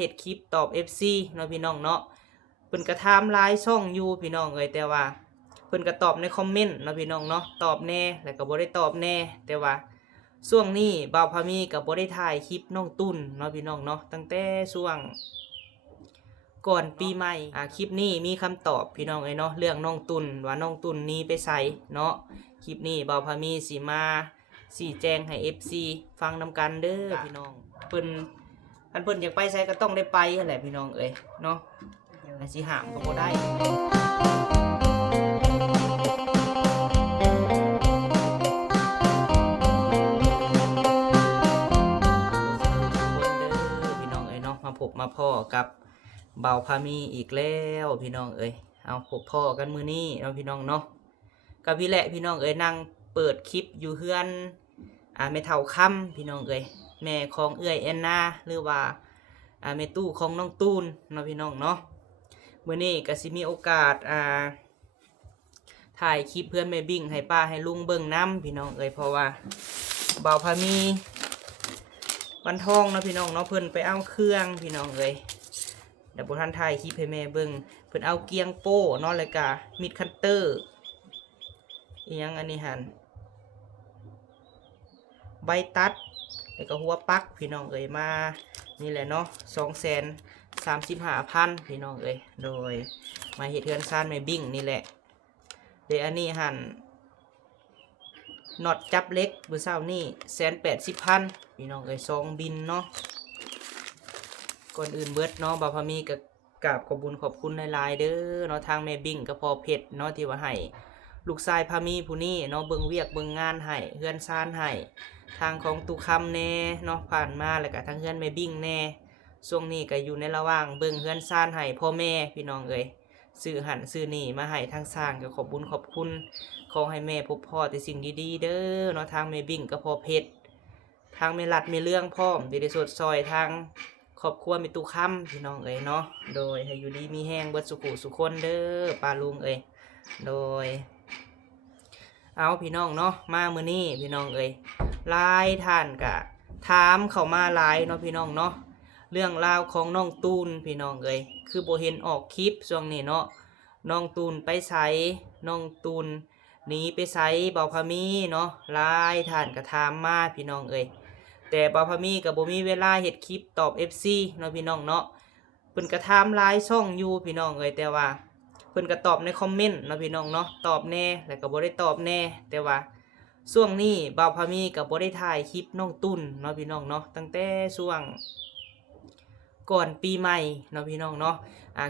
เฮ็ดคลิปตอบ FC เนาะพี่น้องเนาะเพิ่นก็ถามหลายช่องอยู่พี่น้องเอ้ยแต่ว่าเพิ่นก็ตอบในคอมเมนต์เนาะพี่น้องเนาะตอบแน่แล้วก็บ่ได้ตอบแน่แต่ว่าช่วงนี้บ่าวพามีก็บ่ได้ถ่ายคลิปน้องตุ้นเนาะพี่น้องเนาะตั้งแต่ช่วงก่อนปีใหม่คลิปนี้มีคำตอบพี่น้องเอ้ยเนาะเรื่องน้องตุ้นว่าน้องตุ้นหนีไปไสเนาะคลิปนี้บ่าวพามีสิมาชี้แจงให้ FC ฟังนำกันเด้อพี่น้องเพิ่นอยากไปไสก็ต้องได้ไปนั่นแหละพี่น้องเอ้ยเนาะสิห้ามก็บ่ได้พี่น้องเอ้ยเนาะมาพบมาพ่อกับเบาพามีอีกแล้วพี่น้องเอ้ยเอาพบพ่อกันมื้อนี้เนาะพี่น้องเนาะกับพี่แหละพี่น้องเอ้ยนั่งเปิดคลิปอยู่เฮือนแม่เฒ่าค่ำพี่น้องเอ้ยแม่ของเอื้อยแอนนาหรือว่าแม่ตู้ของน้องตูนเนาะพี่น้องเนาะมื้อนี้ก็สิมีโอกาสถ่ายคลิปเพื่อนแม่บิ่งให้ป้าให้ลุงเบิ่งน้ำพี่น้องเอ้ยเพราะว่าเบาพามีวันทองเนาะพี่น้องเนาะเพิ่นไปเอาเครื่องพี่น้องเอ้ยเดี๋ยวบ่ทันถ่ายคลิปให้แม่เบิ่งเพิ่นเอาเกียงโป้เนาะแล้วก็มิดคัตเตอร์อีหยังอันนี้หั่นใบตัดแล้วก็หัวปักพี่น้องเอ้ยมานี่แหละเนาะ235,000พี่น้องเอ้ยโดยมาเฮ็ดเฮือนซ่านแม่บิ่งนี่แหละเดี๋ยวอันนี้หั่นน็อตจับเล็กมื้อเช้านี่180,000พี่น้องเอ้ย2บินเนาะก่อนอื่นเบิดเนาะบ่าวพามีก็กราบขอบคุณหลายๆเด้อเนาะทางแม่บิ่งก็พอเพชรเนาะที่ว่าให้ลูกชายพามีผู้นี้เนาะเบิ่งเวียกเบิ่งงานให้เฮือนซ่านให้ทางของตุคำแน่เนาะผ่านมาแล้วก็ทางเฮือนแม่บิ่งแน่ช่วงนี้ก็อยู่ในระหว่างเบิ่งเฮือนซ่านให้พ่อแม่พี่น้องเอ้ยซื้อหันซื้อนี่มาให้ทางสร้างก็ขอบคุณขอให้แม่พบพ่อแต่สิ่งดีๆเด้อเนาะทางแม่บิ่งก็พอเพชรทางแม่รัดแม่เรื่องพร้อมที่ได้สดซอยทางครอบครัวมีตุคำพี่น้องเอ้ยเนาะโดยให้อยู่ดีมีแห้งเบิดสุขุสุคนเด้อป้าลุงเอ้ยโดยเอาพี่น้องเนาะมามื้อนี้พี่น้องเอ้ยหลายท่านก็ถามเข้ามาหลายเนาะพี่น้องเนาะเรื่องราวของน้องตูนพี่น้องเอ้ยคือบ่เห็นออกคลิปช่วงนี้เนาะน้องตูนไปไสน้องตูนหนีไปไสเบาพามีเนาะหลายท่านก็ถามมาพี่น้องเอ้ยแต่เบาพามีก็บ่มีเวลาเฮ็ดคลิปตอบ FC เนาะพี่น้องเนาะเพิ่นก็ถามหลายช่องอยู่พี่น้องเอ้ยแต่ว่าเพิ่นก็ตอบในคอมเมนต์เนาะพี่น้องเนาะตอบแน่แล้วก็บ่ได้ตอบแน่แต่ว่าช่วงนี้เบาพามีก็บ่ได้ถ่ายคลิปน้องตุ้นเนาะพี่น้องเนาะตั้งแต่ช่วงก่อนปีใหม่เนาะพี่น้องเนาะ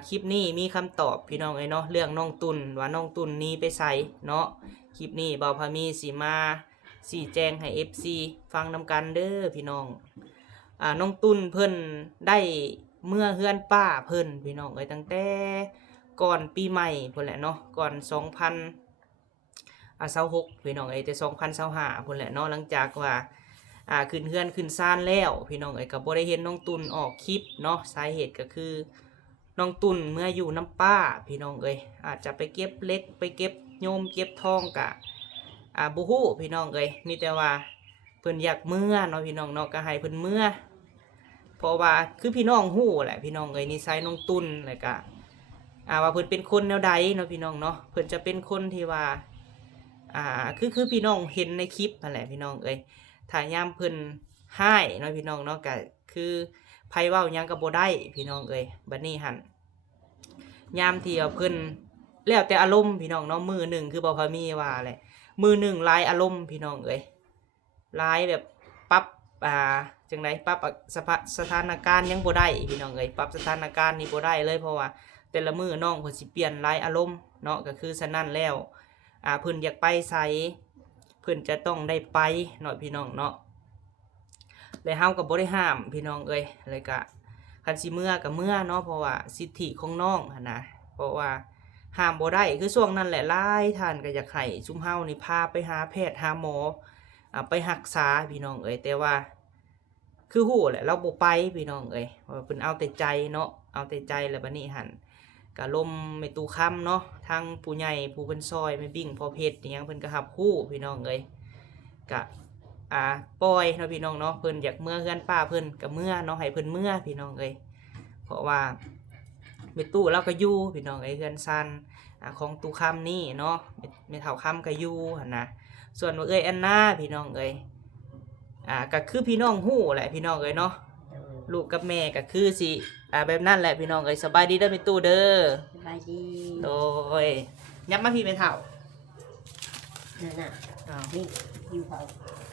คลิปนี้มีคำตอบพี่น้องเอ้ยเนาะเรื่องน้องตุ้นว่าน้องตุ้นหนีไปไสเนาะคลิปนี้เบาพามีสิมาชี้แจงให้ FC ฟังนำกันเด้อพี่น้องน้องตุ้นเพิ่นได้เมื่อเฮือนป้าเพิ่นพี่น้องเอ้ยตั้งแต่ก่อนปีใหม่พุ่นแหละเนาะก่อน2026พี่น้องเอ้ยแต่2025พุ่นแหละเนาะหลังจากว่าขึ้นเฮือนขึ้นซ่านแล้วพี่น้องเอ้ยก็บ่ได้เห็นน้องตุนออกคลิปเนาะสาเหตุก็คือน้องตุนเมื่ออยู่น้ำป้าพี่น้องเอ้ยอาจจะไปเก็บเล็กไปเก็บโยมเก็บทองกะบ่ฮู้พี่น้องเอ้ยมีแต่ว่าเพิ่นอยากเมื่อเนาะพี่น้องเนาะก็ให้เพิ่นเมื่อเพราะว่าคือพี่น้องฮู้แหละพี่น้องเอ้ยนิสัยน้องตุนแล้วก็ว่าเพิ่นเป็นคนแนวใดเนาะพี่น้องเนาะเพิ่นจะเป็นคนที่ว่าคือพี่น้องเห็นในคลิปนั่นแหละพี่น้องเอ้ยถ้ายามเพิ่นให้เนาะพี่น้องเนาะก็คือไผเว้าหยังก็บ่ได้พี่น้องเอ้ยบัดนี้หั่นยามที่เพิ่นแล้วแต่อารมณ์พี่น้องเนาะมือหนึ่งคือบ่พามีว่าแหละมือหนึ่งหลายอารมณ์พี่น้องเอ้ยหลายแบบปรับจังได๋ปรับสถานการณ์ยังบ่ได้พี่น้องเอ้ยปรับสถานการณ์นี่บ่ได้เลยเพราะว่าแต่ละมื้อน้องเพิ่นสิเปลี่ยนหลายอารมณ์เนาะก็คือฉะนั้นแล้วเพิ่นอยากไปไสเพิ่นจะต้องได้ไปเนาะพี่น้องเนาะและเฮาก็บ่ได้ห้ามพี่น้องเอ้ยเลยก็คันสิเมื่อก็เมื่อเนาะเพราะว่าสิทธิของน้องหั่นนะเพราะว่าห้ามบ่ได้คือช่วงนั้นแหละหลายท่านก็อยากให้ซุมเฮานี่พาไปหาแพทย์หาหมอไปรักษาพี่น้องเอ้ยแต่ว่าคือฮู้แหละเราบ่ไปพี่น้องเอ้ยเพิ่นเอาแต่ใจเนาะเอาแต่ใจแล้วบัดนี้หั่นก็ลมไม่ตู้ค้ำเนาะทางผู้ใหญ่ผู้เพิ่นซอยไม่บิ่งพอเพชรอิหยังเพิ่นก็รับรู้พี่น้องเอ้ยก็ปล่อยเนาะพี่น้องเนาะเพิ่นอยากเมื่อเฮือนป้าเพิ่นก็เมื่อเนาะให้เพิ่นเมื่อพี่น้องเอ้ย เพราะว่าแม่ตู้เราก็อยู่พี่น้องเฮือนซันของตู้คำนี่เนาะแม่เฒ่าคำก็อยู่หั่นนะส่วนว่าแอนนาพี่น้องก็คือพี่น้องฮู้แหละพี่น้องเนาะลูกกับแม่ก็คือสิแบบนั้นแหละพี่น้องสบายดีเด้อแม่ตู้เด้อสบายดีโดยยับมาพี่แม่เฒ่านั่นน่ะนี่อยู่เขา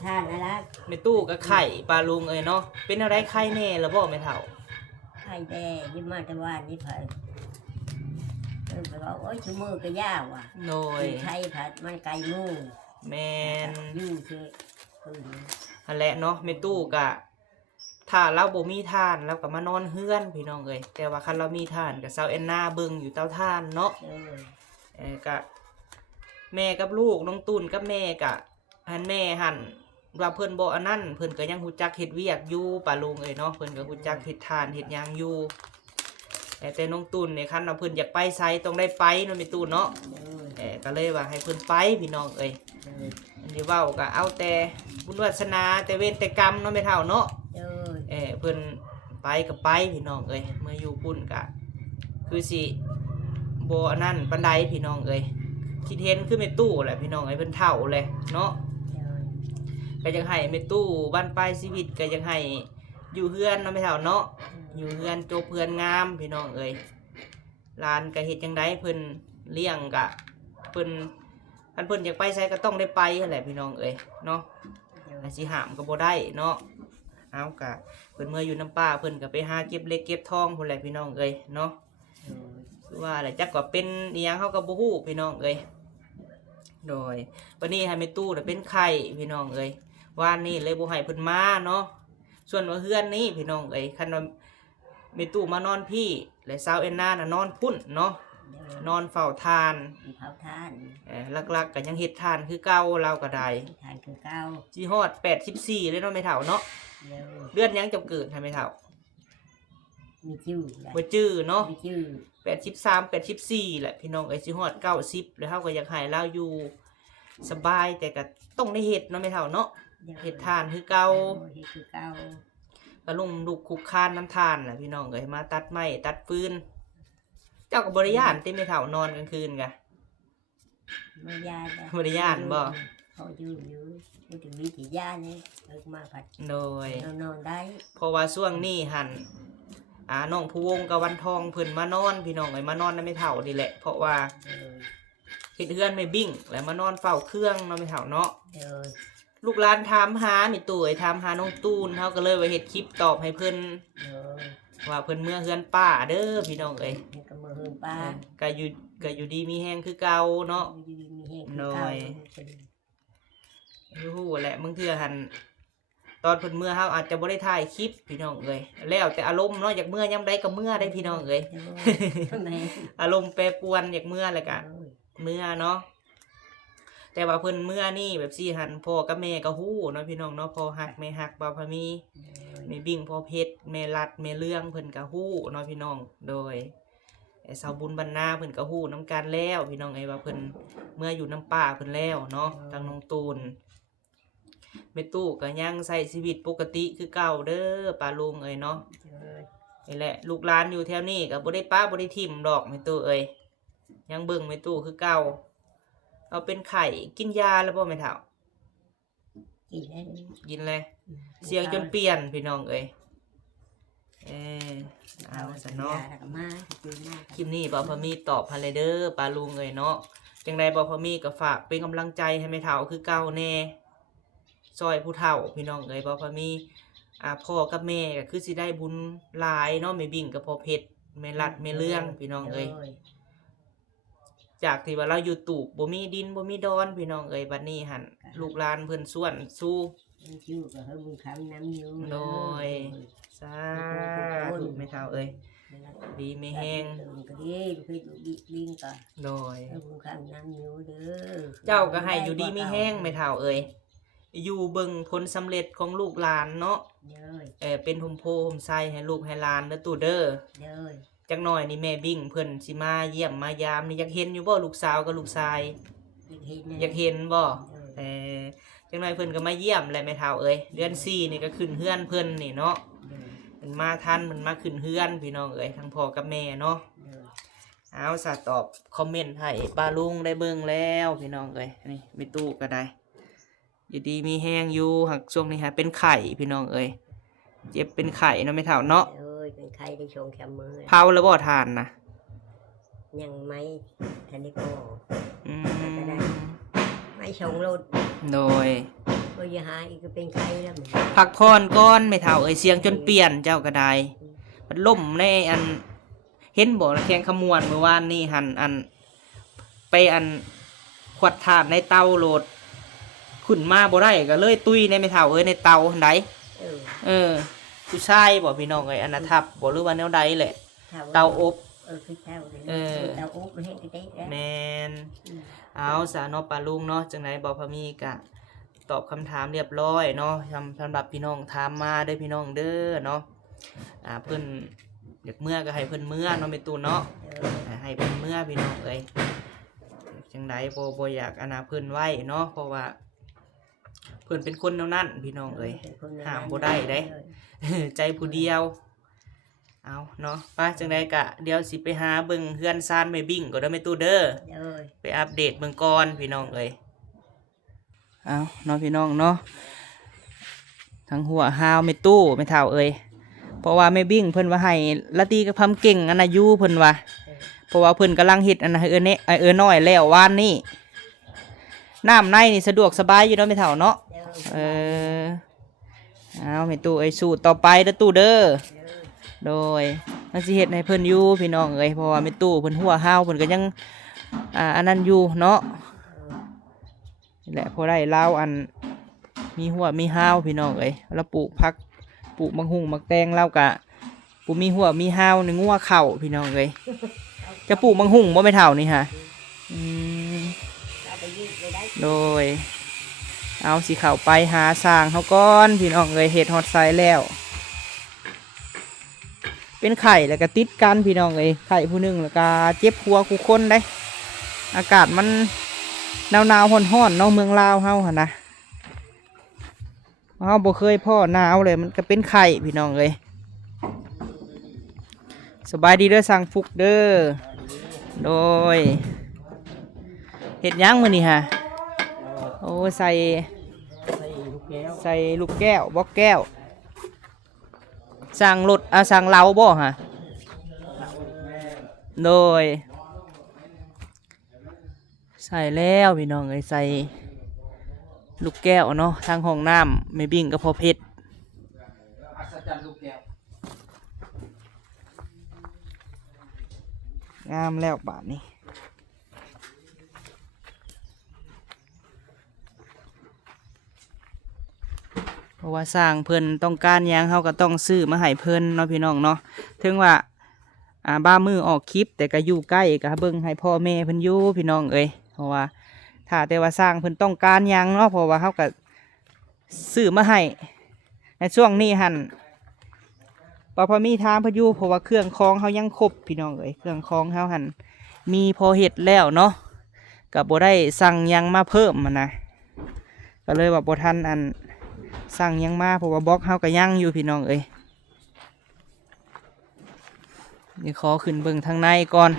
ท่านนะล่ะแม่ตู้กับไข่ปลาลุงเนาะเป็นอะไรไข่แน่แล้วบ่แม่เฒ่าไข่แดงยิ่มาแต่ว่านี่เพิ่นไปบอกโอ้ยชั่วโมงก็ยาวว่ะโดยไข่ผัดมันไก่มูแม่นอยู่คือนั่นแหละเนาะแม่ตู้ก็ถ้าเราบ่มีทานเราก็มานอนเฮือนพี่น้องแต่ว่าคันเรามีทานก็เซาแอนนาเบิ่งอยู่เตาทานเนาะก็แม่กับลูกน้องตุนกับแม่ก็หันแม่หันว่าเพิ่นบ่อันนั้นเพิ่นก็ยังฮู้จักเฮ็ดเวียกอยู่ป่าลุงเนาะเพิ่นก็ฮู้จักเฮ็ดทานเฮ็ดหยังอยู่แต่น้องตุนเนี่ยคันว่าเพิ่นอยากไปไสต้องได้ไปเนาะแม่ตู้เนาะก็เลยว่าให้เพิ่นไปพี่น้องอันนี้เว้าก็เอาแต่บุญวาสนาแต่เวรแต่กรรมเนาะแม่เฒ่าเนาะเพิ่นไปก็ไปพี่น้องเมื่ออยู่พุ่นก็คือสิบ่อันนั้นปานใดพี่น้องคิดเห็นคือแม่ตู้แหละพี่น้องเพิ่นเฒ่าเลยเนาะก็ยังให้แม่ตู้บ้านปลายชีวิตก็ยังให้อยู่เฮือนเนาะแม่เฒ่าเนาะอยู่เฮือนโจบเฮือนงามพี่น้องหลานก็เฮ็ดจังไดเพิ่นเลี้ยงก็เพิ่นคันเพิ่นอยากไปไสก็ต้องได้ไปนั่นแหละพี่น้องเนาะสิห้ามก็บ่ได้เนาะเอากะเพิ่นเมื่ออยู่น้ำป้าเพิ่นก็ไปหาเก็บเล็กเก็บทองพุ่นแหละพี่น้องเนาะคือว่าอะไรจักก็เป็นอีหยังเฮาก็บ่ฮู้พี่น้องโดยวันนี้ให้แม่ตู้น่ะเป็นไข่พี่น้องว่านนี้เลยบ่ให้เพิ่นมาเนาะส่วนว่าเฮือนนี้พี่น้องคันว่าแม่ตู้มานอนพี่และสาวแอนนาน่ะนอนพุ่นเนาะนอนเฝ้าทานลักๆก็ยังเฮ็ดทานคือเก่าเราก็ได้ทานคือเก่าสิฮอด84เลยเนาะแม่เฒ่าเนาะเดือนยังจะเกิดให้แม่เฒ่ามีชื่อบ่จื้อเนาะ83 84แหละพี่น้องสิฮอด90แล้วเฮาก็อยากให้เราอยู่สบายแต่ก็ต้องได้เฮ็ดเนาะแม่เฒ่าเนาะเฮ็ดทานคือเก่าก็ลุงลูกคุกคานน้ำทานแหละพี่น้องมาตัดไม้ตัดฟืนเจ้าก็บ่ได้ย่านติแม่เฒ่านอนกลางคืนกะบ่ย่านบ่ได้ย่านบ่เขาอยู่บ่ถึงมีที่ย่านนี่มาผัดโดยนอนได้เพราะว่าช่วงนี้หั่นน้องผู้วงกับวันทองเพิ่นมานอนพี่น้องมานอนแม่เฒ่านี่แหละเพราะว่าเฮ็ดเฮือนไม่บิ้งแล้วมานอนเฝ้าเครื่องเนาะแม่เฒ่าเนาะลูกหลานถามหาแม่ตู้ถามหาน้องตูนเฮาก็เลยว่าเฮ็ดคลิปตอบให้เพิ่นว่าเพิ่นเมื่อเฮือนป้าเด้อพี่น้องก็เมื่อเฮือนป้าก็อยู่ดีมีแฮงคือเก่าเนาะน้อยฮู้แหละบางเทื่อหั่นตอนเพิ่นเมื่อเฮาอาจจะบ่ได้ถ่ายคลิปพี่น้องแล้วแต่อารมณ์เนาะอยากเมื่อยามใดก็เมื่อได้พี่น้องอารมณ์แปรปรวนอยากเมื่อแล้วก็เมื่อเนาะแต่ว่าเพิ่นเมื่อนี่แบบซี่หั่นพ่อกับแม่ก็ฮู้เนาะพี่น้องเนาะพ่อฮักแม่ฮักบ่าวพะมีแม่บิ่งพ่อเพชรแม่รัดแม่เรื่องเพิ่นก็ฮู้เนาะพี่น้องโดยสาวบุญบรรณาเพิ่นก็ฮู้นำกันแล้วพี่น้องว่าเพิ่นเมื่ออยู่น้ำป่าเพิ่นแล้วเนาะทางน้องตูนแม่ตู้ก็ยังใช้ชีวิตปกติคือเก่าเด้อป้าลุงเนาะนี่แหละลูกหลานอยู่แถวนี้ก็บ่ได้ป้าบ่ได้ทิ่มดอกแม่ตู้ยังเบิ่งแม่ตู้คือเก่าเอาเป็นไข่กินยาแล้วบ่แม่เฒ่ากินเลยเสียงจนเปลี่ยนพี่น้องเอาซะเนาะคลิปนี้บ่าวพะมีตอบให้เลยเด้อป้าลุงเนาะจังได๋บ่าวพะมีก็ฝากเป็นกำลังใจให้แม่เฒ่าคือเก่าแน่ซอยผู้เฒ่าพี่น้องบ่าวพะมีพ่อกับแม่ก็คือสิได้บุญหลายเนาะแม่บิ่งกับพ่อเพชรแม่รัดแม่เรื่องพี่น้องจากที่ว่าเราอยู่ตูบบ่มีดินบ่มีดอนพี่น้องบัดนี้หั่นลูกหลานเพิ่นส่วนสู้ก็เฮาบุญคำน้ำอยู่โดยสาธุแม่เฒ่าดีไม่แห้งก็ดีคือดินก็โดยเฮาบุญคำน้ำอยู่เด้อเจ้าก็ให้อยู่ดีไม่แห้งแม่เฒ่าอยู่เบิ่งผลสำเร็จของลูกหลานเนาะเป็นโฮมโพโฮมไซให้ลูกให้หลานเด้อตู่เด้อจักหน่อยนี่แม่บิ่งเพิ่นสิมาเยี่ยมมายามนี่อยากเห็นอยู่บ่ลูกสาวกับลูกชายอยากเห็นบ่จักหน่อยเพิ่นก็มาเยี่ยมแหละแม่เฒ่าเดือน4นี่ก็ขึ้นเฮือนเพิ่นนี่เนาะ มันมาทันมันมาขึ้นเฮือนพี่น้องเอ้ยทั้งพ่อกับแม่เนาะ เด้อ เอาสาตอบคอมเมนต์ให้ป้าลุงได้เบิ่งแล้วพี่น้องเอ้ยนี่ไม่ตู้ก็ได้อยู่ดีมีแห้งอยู่หักช่วงนี้ฮะเป็นไข่พี่น้องเอ้ยเจ็บเป็นไข่เนาะไม่เท่าเนาะ เอ้ยเป็นใครได้ชงแคมมือ เผาแล้วบ่ทานนะ ยังไม่ทันได้ก็ อืม ไม่ชงรถ โดย ก็อย่าหาอีกก็เป็นใครแล้วมึง พักพรก้อนไม่เท่าเอ้ยเสียงจนเปลี่ยนเจ้าก็ได้มันล่มในอันเห็นบอกแข่งขมวนเมื่อวานนี่หันอันไปอันขวดถาดในเตาโหลดขึ้นมาบ่ได้ก็เลยตุยในไม่เท่าเอ้ยในเตาหันใด เออ ผู้ชายบอกพี่น้องเอ้ยอันนั้นทับบอกหรือว่าแนวใดแหละ เตาอบ คือเตาเลย เออ เตาอบมันเห็นกันได้แล้ว แมนเอาสาเนาะปลาลุงเนาะจังไหนบอกพะมีกะตอบคำถามเรียบร้อยเนาะสำหรับพี่น้องถามมาได้อพี่น้องเด้อเนาะเพิ่นเด็กเมื่อก็ให้เพิ่นเมื่อเนาะไม่ตูนเนาะ เออ ให้เพิ่นเมื่อพี่น้องเอ้ยจังไดบ่อยากอนาเพิ่นไว้เนาะเพราะว่าเพิ่นเป็นคนแนวนั้นพี่น้องเอ้ย ห้ามบ่ได้เด้ ใจผู้เดียวเอาเนาะป้าจังไดกะเดี๋ยวสิไปหาเบิ่งเฮือนซานไม่บิ่งก็ได้ไม่ตู้เด้อ เออ ไปอัปเดตเบิ่งก่อนพี่น้องเอ้ยเอาเนาะพี่น้องเนาะทั้งหัวหาวไม่ตู้ไม่เท่าเอ้ยเพราะว่าไม่บิ่งเพิ่นว่าให้ละตีกับพำเก่งอันน่ะอยู่เพิ่นว่าเพราะว่าเพิ่นกำลังเฮ็ดอันน่ะให้น้อยแล้ววานนี้น้ำในนี่สะดวกสบายอยู่เนาะไม่เท่าเนาะ เออ เอาไม่ตู้ไอ้สูตรต่อไปเด้อตู้เด้อโดยมันสิเฮ็ดให้เพิ่นอยู่พี่น้องเอ้ยเพราะว่าไม่ตู้เพิ่นหัวหาวเพิ่นก็ยังอันนั้นอยู่เนาะนี่แหละพอได้ลาวอันมีหัวมีหาวพี่น้องเอ้ยแล้วปลูกผักปลูกมังหุงมักแตงแล้วก็ปลูกมีหัวมีหาวในงัวเข่าพี่น้องเอ้ยจะปลูกมังหุงบ่ไม่เท่านี่ฮะอืม เอาไปยืดไปได้ โดยเอาสิเข้าไปหาสร้างเขาก่อนพี่น้องเอ้ยเห็ดฮอดไซแล้ว เป็นไข่แล้วก็ติดกันพี่น้องเอ้ยไข่ผู้หนึงแล้วก็เจ็บหัวคู่คนได้ อากาศมันหนาวๆร้อนๆเนาะเมืองลาวเฮาหั่นนะเฮาบ่เคยพ่อหนาวเลยมันก็เป็นไข่พี่น้องเอ้ยสบายดีเด้อสั่งฟุกเด้อโดยเห็ดหยังมื้อนี้ฮะโอ้ใส่ลูกแก้วบล็อกแก้วสั่งรถสั่งเหล้าบ่ฮะโดยใส่แล้วพี่น้องเอ้ยใส่ลูกแก้วเนาะทางห้องน้ำไม่บิ่งก็พอเพชรงามแล้วบาทนี้เพราะว่าสร้างเพิ่นต้องการหยังเฮาก็ต้องซื้อมาให้เพิ่นเนาะพี่น้องเนาะถึงว่าบ้ามือออกคลิปแต่ก็อยู่ใกล้ก็เบิ่งให้พ่อแม่เพิ่นอยู่พี่น้องเอ้ยเพราะว่าถ้าแต่ว่าสร้างเพิ่นต้องการหยังเนาะเพราะว่าเฮาก็ซื้อมาให้ในช่วงนี้หั่นพอมีทางพายุเพราะว่าเครื่องคองเฮายังครบพี่น้องเอ้ยเครื่องคองเฮาหั่นมีพอเฮ็ดแล้วเนาะก็บ่ได้สั่งหยังมาเพิ่มมันนะก็เลยว่าบ่ทันสั่งยังมาเพราะว่าบล็อกเฮาก็ยังอยู่พี่น้องเอ้ยเดี๋ยวขอขึ้นเบิ่งทางในก่อน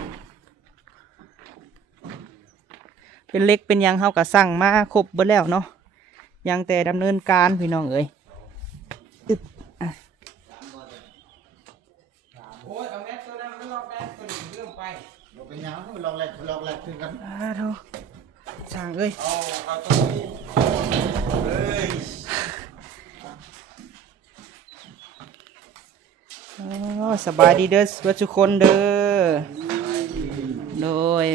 เป็นเล็กเป็นยังเฮาก็สั่งมาครบเบิดแล้วเนาะยังแต่ดำเนินการพี่น้องเอ้ยอึ๊บโอ้ยเอาแม็กตัวนั้นมันลอกแม็กตัวนี้เรื่องไป เราเป็นยังลองแหลกถึงกัน โธ่สั่งเอ้ย เอาตรงนี้เฮ้ย สบายดีเด้อเพื่อนทุกคนเด้อโดย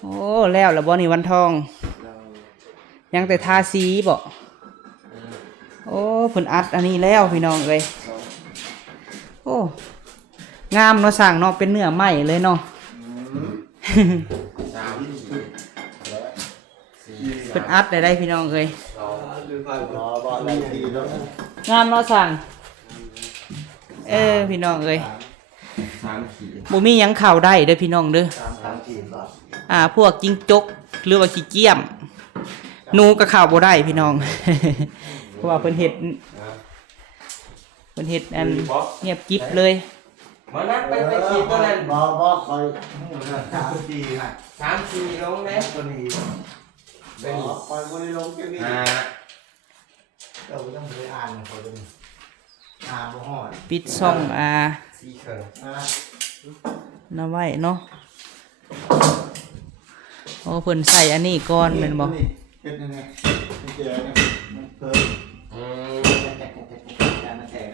โอ้แล้วละบ่นี่วันทอง ยังแต่ทาสีบ่โอ้เพิ่นอัดอันนี้แล้วพี่น้องเอ้ยโอ้งามเนาะสั่งเนาะเป็นเนื้อไหม้เลยเนาะ เพิ่นอัดได้พี่น้องเอ้ย รอบอกอะไรทีแล้ว งามเนาะสั่งพี่น้องเอ้ยบ่มีหยังเข้าได้เด้อพี่น้องเด้อ 3 ขีดหรอ พวกจิ้งจกหรือว่าขี้เกียมหนูก็เข้าบ่ได้พี่น้อง เพราะว่าเพิ่นเฮ็ด เพิ่นเฮ็ดอันเงียบกิ๊บเลย มานัดไปขีดตัวนั้น บ่คอย3 4ให้ 3-4ลงเด้ ตัวนี้ เดี๋ยวนี้ คอยบ่ได้ลงแค่นี้ เจ้าต้องไปอ่านเขาดูบ่ฮอด ปิดช่อง4เครื่อง น้ำไว้เนาะโอ้เพิ่นใส่อันนี้ก่อนแม่นบ่ เฮ็ดยังไงนี่เจอเนี่ยมันเคย อืม การแข่ง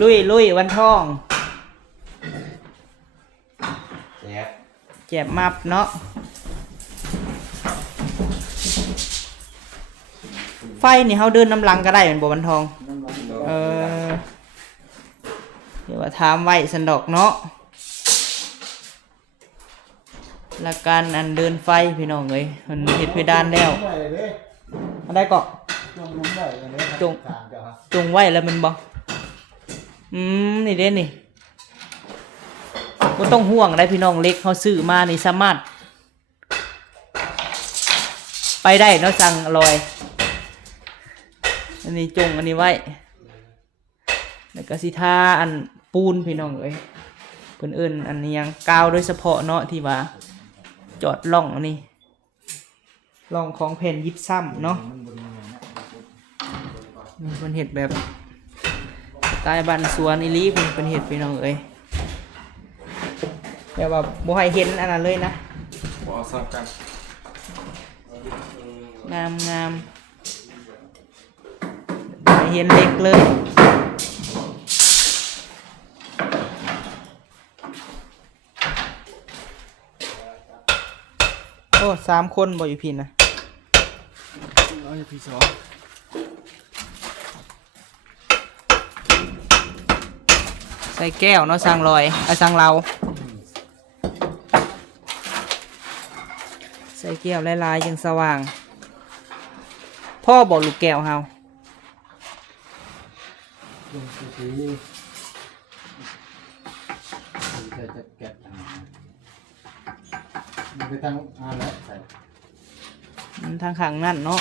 ลุยวันทอง เนี่ย แจ็บมับเนาะไฟนี่เฮาเดินน้ำหลังก็ได้แม่นบ่วันทองเออเดี๋ยวว่าถามไว้สันดอกเนาะและการอันเดินไฟพี่น้องเอ้ยมันเฮ็ดเพดานแล้วอันใดก็จงไว้แล้วมันบ่นี่เด้นี่บ่ต้องห่วงได้พี่น้องเล็กเฮาซื้อมานี่สามารถไปได้เนาะสั่งลอยอันนี้จงอันนี้ไว้แล้วก็สิทาอันปูนพี่น้องเอ้ยเพิ่นเอิ้นอันนี้ยังกาวโดยเฉพาะเนาะที่ว่าจอดร่องอันนี้ร่องของแผ่นยิบซ้ำเนาะนี่เพิ่นเฮ็ดแบบใต้บ้านสวนอีหลีเพิ่นเฮ็ดพี่น้องเอ้ยแต่ว่าบ่ให้เห็นอันนั้นเลยนะ บ่เอาซ้ำกัน งามให้เห็นเล็กเลยโอ้3 คนบ่อยู่พี่นะใส่แก้วเนาะสั่งลอยสั่งเราใส่แก้วลายๆยังสว่างพ่อบอกลูกแก้วเฮามันไปทางแล้วใส่ ทางข้างนั่นเนาะ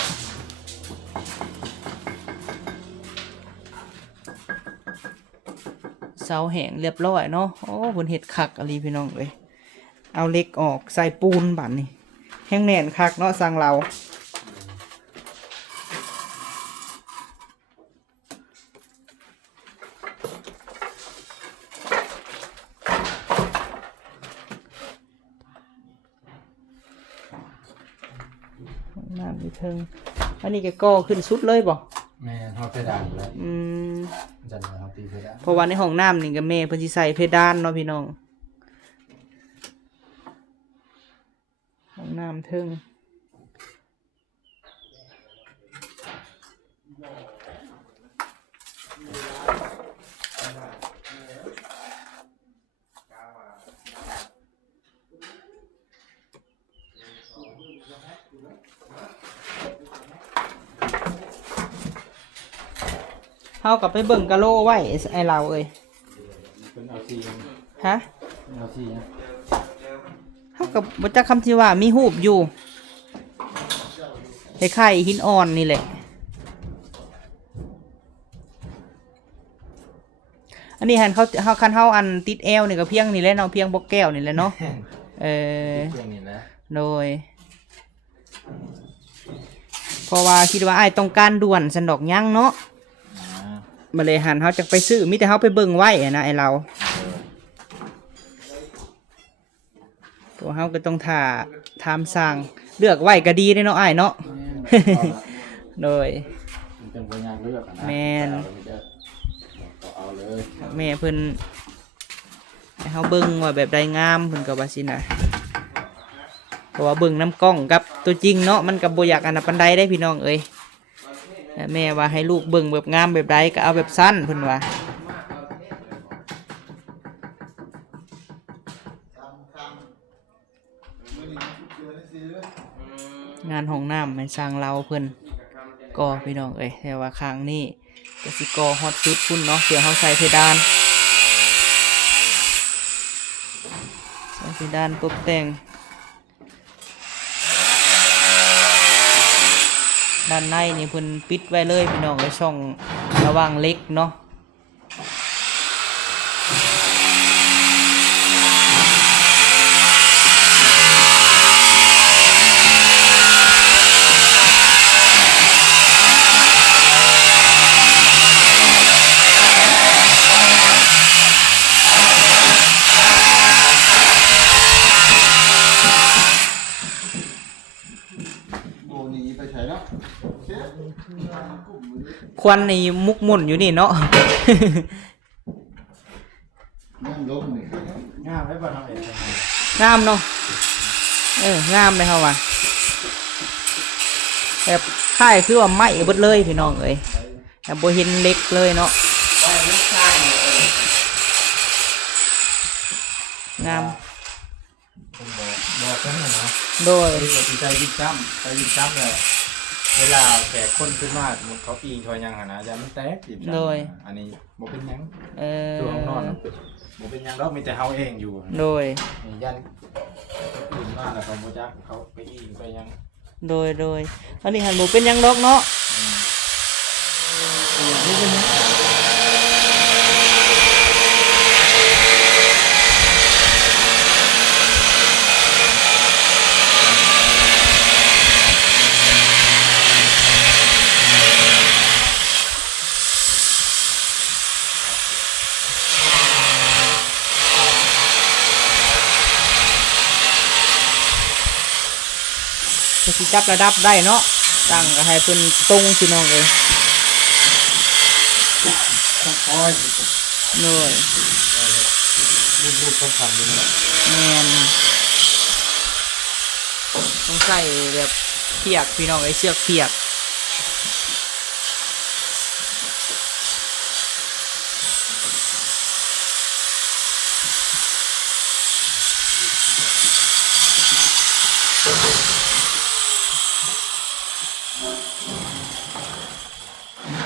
เสาแห้งเรียบร้อยเนาะโอ้เพิ่นเฮ็ดคักอะไรพี่น้องเอ้ยเอาเหล็กออกใส่ปูนบัดนี่แห้งแน่นคักเนาะสั่งเราน้ำมีเทิงอันนี้ก็ก่อขึ้นสุดเลยบ่ แม่เฮาเพดานแล้ว จันทร์เฮาตีเพดาน เพราะว่าในห้องน้ำนี่ก็แม่เพิ่นสิใส่เพดานเนาะพี่น้องห้องน้ำเทิงเฮากับไปเบิ่งกะโลไว้ไอเราเอ้ย เป็นเอาซี ฮะ เอาซีนะ เฮากับบ่จักคำที่ว่ามีรูปอยู่คล้ายๆหินอ่อนนี่แหละอันนี้หันเขาคันเฮาอันติดแอวนี่ก็เพียงนี่แหละเนาะเพียงบ่แก้วนี่แหละเนาะเพียงนี้นะ โดยเพราะว่าคิดว่าอ้ายต้องการด่วนสันดอกยังเนาะมาเลยหันเขาจะไปซื้อมิแต่เขาไปเบิ่งไว้นะไอเราตัวเขาก็ต้องทำสั่งเลือกไว้ก็ดีได้เนาะอ้ายเนาะโดย เป็นปัญญาเลือกนะ แม่น เอาเลย แม่เพิ่นให้เขาเบิ่งว่าแบบใดงามเพิ่นก็ว่าสินะเพราะว่าเบิ่งน้ำกล้องกับตัวจริงเนาะมันกับโบอยากอันนั้นปานใดได้พี่น้องเอ้ยแม่ว่าให้ลูกเบิ่งแบบงามแบบใดก็เอาแบบสั้นเพิ่นว่างานห้องน้ำให้สร้างเราเพิ่นก่อพี่น้องเอ้ยแต่ว่าครั้งนี้ก็สิก่อฮอตสุดพุ่นเนาะเสียเฮาใส่เพดาน ที่ด้านตกแต่งด้านในนี่เพิ่นปิดไว้เลยพี่น้องไว้ช่องระหว่างเล็กเนาะโอ้นี่ไปใช้เนาะเช็ด ควันนี่มุกมุ่นอยู่นี่เนาะ นั่งลงนี่งามไว้บ่ทำเอง งามเนาะงามเลยครับว่ะแบบค่ายคือว่าไหม้เบิดเลยพี่น้องเอ้ยแต่บ่เห็นเล็กเลยเนาะงาม ผมบอกกันนะ โดย ที่ใจยิบจ้ำใจยิบจ้ำเลยเวลาแขกคนขึ้นมาสมมติเขาปีนเขายังหนนะจะมันแตกยิบจ้ำ โดย อันนี้โมเป็นหยัง เออ ตัวของนอนโมเป็นหยังเรามีแต่เฮาเองอยู่ โดย นี่ยันอื่นมาแล้วเขาโมจักเขาไปอีกไปหยัง โดยอันนี้หันหมูเป็นหยังดอกเนาะจะสิจับระดับได้เนาะตั้งก็ให้เพิ่นตรงพี่น้องเอ้ย คอย โดย ลูกต้องทำอยู่นะ แมนต้องใส่แบบเพียกพี่น้องไอ้เชือกเพียก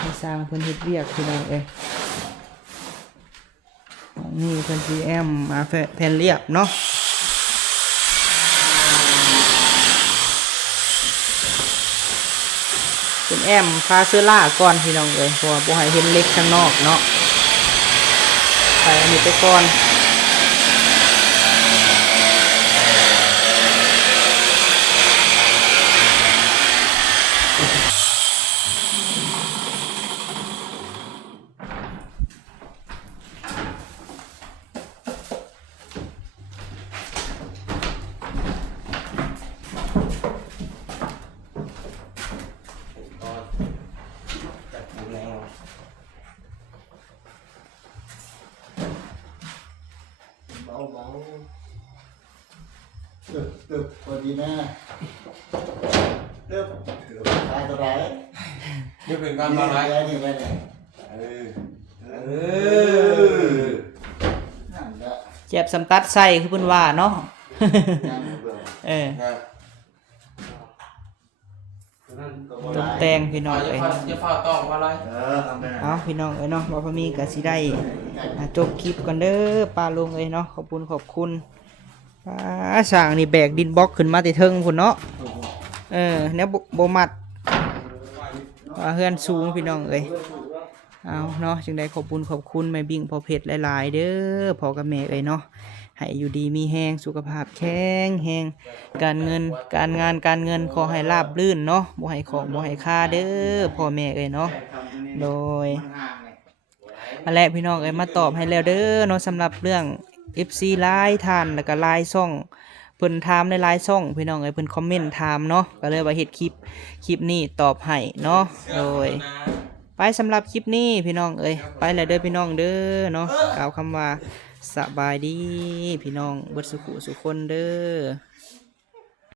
ให้สร้างเพิ่นเฮ็ดเวียกพี่น้องเอ้ยนี่เพิ่นสิแอมมาแผ่นเรียบเนาะเป็นแอมพาเสื้อล่าก่อนพี่น้องเอ้ยเพราะว่าบ่ให้เห็นเล็กข้างนอกเนาะใส่อันนี้ไปก่อนเบาตึบพอดีแม่ตึบตายตัวไหน ยกขึ้นก่อนตอนไหน นี่ไปไหน เออ นั่นแหละ แจ็บสำตัดใส่คือเพิ่นว่าเนาะ นั่นเบื่อ เออ นะ ตกแต่งพี่น้อง อย่า เอ้ย ฟ้าต้องว่าอะไร ทำไป เอาพี่น้องเอ้ยเนาะบ่พอมีก็สิได้จบคลิปก่อนเด้อป้าลุงเอ้ยเนาะขอบคุณสร้างนี่แบกดินบล็อกขึ้นมาแต่เทิงพุ่นเนาะเนี่ยบ่มัดว่าเฮือนสูงพี่น้องเอ้ยเอาเนาะจึงได้ขอบคุณแม่บิ่งพอเพชรหลายๆเด้อพ่อกับแม่เอ้ยเนาะให้อยู่ดีมีแฮงสุขภาพแข็งแฮงการเงินการงานการเงินขอให้ราบรื่นเนาะบ่ให้ของบ่ให้ค่าเด้อพ่อแม่เอ้ยเนาะโดยอันแรกพี่น้องเอ้ยมาตอบให้แล้วเด้อเนาะสำหรับเรื่อง FC ไลน์ทานแล้วก็ไลน์ซ่องเพิ่นถามในไลน์ซ่องพี่น้องเอ้ยเพิ่นคอมเมนต์ถามเนาะก็เลยว่าเฮ็ดคลิปนี้ตอบให้เนาะโดยไปสำหรับคลิปนี้พี่น้องเอ้ยไปแล้วเด้อพี่น้องเด้อเนาะกล่าวคำว่าสบายดีพี่น้องเบิดสุขุสุคนเด้อ